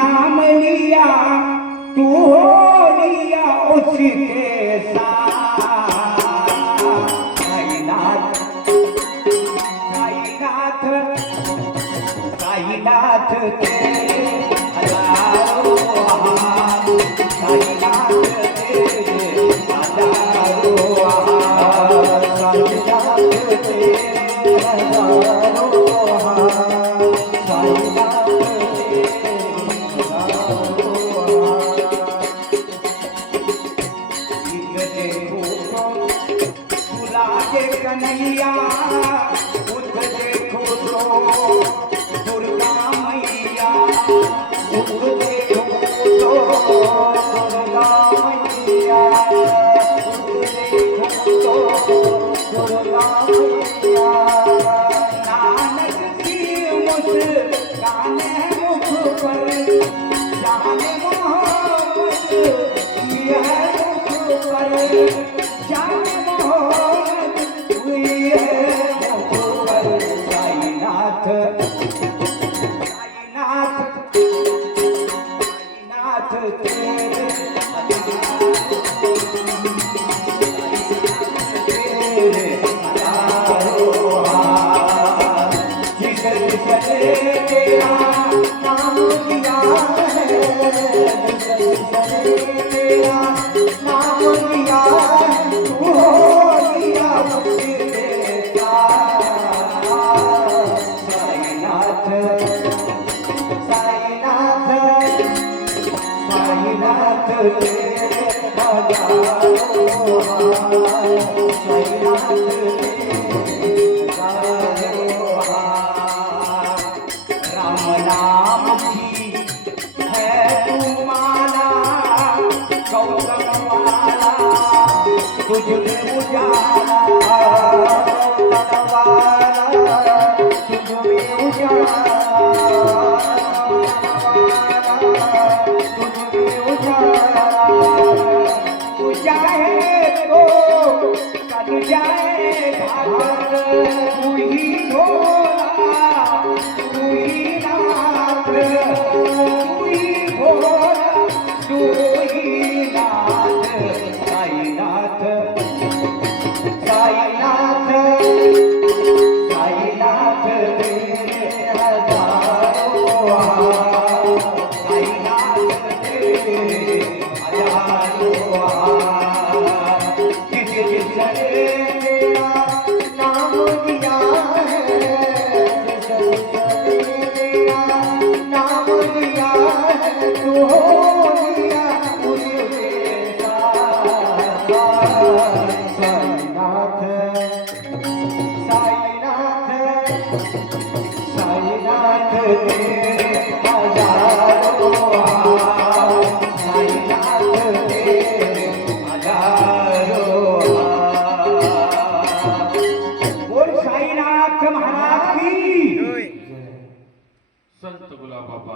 नाम लिया तू हो लिया उसके साथ। साईनाथ साईनाथ साईनाथ तेरे हजारों हाथ, साईनाथ तेरे हजारों हाथ, साईनाथ तेरे हजारों हाथ, साईनाथ तेरे हजारों हाथ। इक देखो तुला जे कन्हैया, उठ देखो तो दुर्गा मैया, उठ देखो तो दुर्गा मैया, उठ देखो तो दुर्गा मैया। नानक की मुस्कान मुख पर, जान मोहम्मद यह मुख पर, जान मोहम्मद यह मुख पर। साईनाथ साईनाथ साईनाथ तेरे हजारों हाथ, जिसे जिसने तेरा नाम लिया है, जिसे जिसने तेरा नाम लिया है, तू हो लिया उसके साथ। साईनाथ साईनाथ साईनाथ तेरे हजारों हाथ, साईनाथ तेरे हजारों हाथ। राम नाम की है तू माला, गौतम वाला तुझ में उजाला, गौतम वाला तुझ में उजाला, तुझ में उजाला। तू चाहे तो कल जाए घाट, तू ही भोला तू ही नाथ, तू ही भोला तू ही नाथ। साईनाथ साईनाथ साईनाथ तेरे हजारों हाथ, साईनाथ तेरे हजारों हाथ। जिसे जिसने तेरा नाम लिया है, जिसे जिसने तेरा नाम लिया है, तू हो लिया उसके साथ। साईनाथ साईनाथ साईनाथ तेरे हजारों हाथ, साईनाथ तेरे हजारों हाथ। बोल साईनाथ महाराज की। संत गुलाबाबा